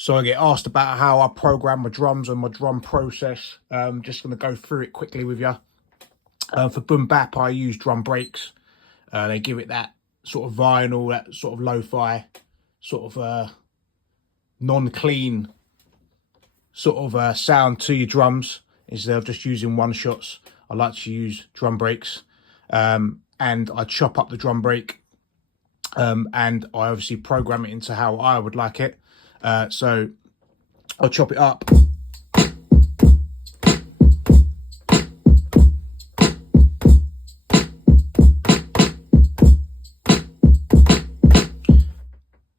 So I get asked about how I program my drums and my drum process. Just going to go through it quickly with you. For boom bap, I use drum breaks. They give it that sort of vinyl, that sort of lo-fi, sort of non-clean sort of sound to your drums instead of just using one shots. I like to use drum breaks, and I chop up the drum break, and I obviously program it into how I would like it. So I'll chop it up.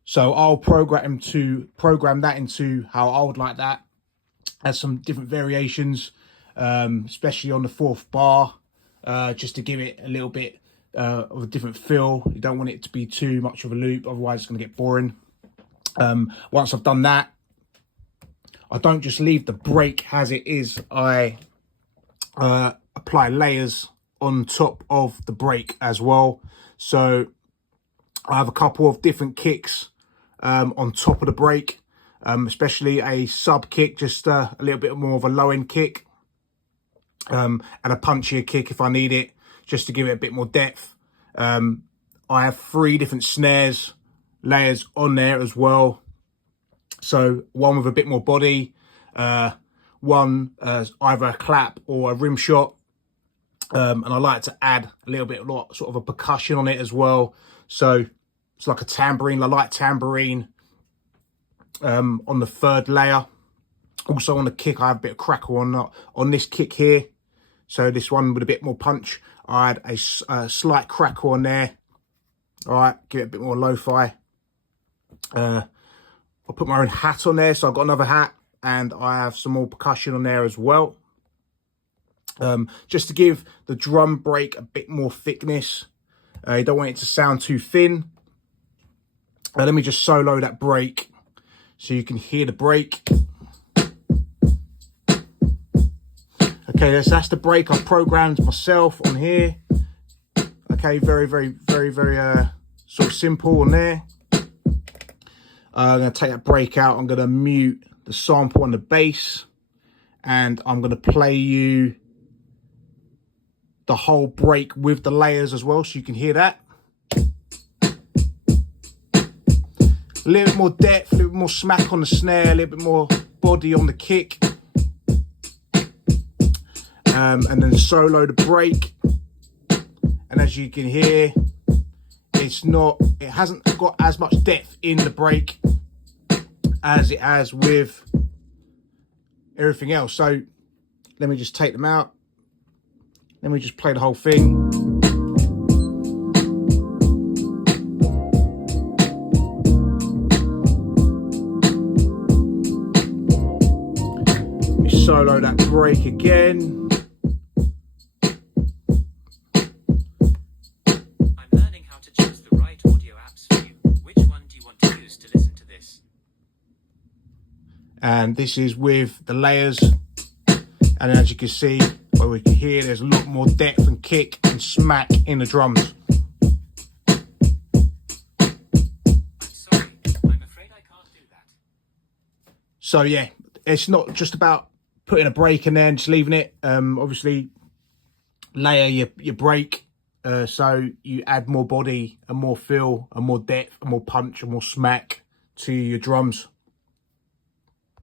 So I'll program that into how I would like that. Has some different variations, especially on the fourth bar, just to give it a little bit of a different feel. You don't want it to be too much of a loop, otherwise it's going to get boring. Once I've done that, I don't just leave the break as it is. I apply layers on top of the break as well. So I have a couple of different kicks on top of the break, especially a sub kick, just a little bit more of a low end kick, and a punchier kick if I need it, just to give it a bit more depth. I have 3 different snares layers on there as well. So one with a bit more body, one either a clap or a rim shot, and I like to add a little bit of sort of a percussion on it as well. So it's like a tambourine, a light tambourine on the 3rd layer. Also on the kick, I have a bit of crackle on this kick here. So this one with a bit more punch, I had a slight crackle on there. All right, give it a bit more lo-fi. I'll put my own hat on there, so I've got another hat, and I have some more percussion on there as well. Just to give the drum break a bit more thickness. You don't want it to sound too thin. Let me just solo that break so you can hear the break. Okay, that's the break I've programmed myself on here. Okay, very sort of simple on there. I'm going to take that break out. I'm going to mute the sample on the bass, and I'm going to play you the whole break with the layers as well, so you can hear that. A little bit more depth, a little bit more smack on the snare, a little bit more body on the kick. And then solo the break. And as you can hear, it hasn't got as much depth in the break as it has with everything else. So let me just take them out. Let me just play the whole thing. Let me solo that break again. And this is with the layers, and as you can see, or we can hear, there's a lot more depth and kick and smack in the drums. I'm sorry, I'm afraid I can't do that. So yeah, it's not just about putting a break in there and just leaving it. Obviously layer your break, so you add more body and more feel and more depth and more punch and more smack to your drums.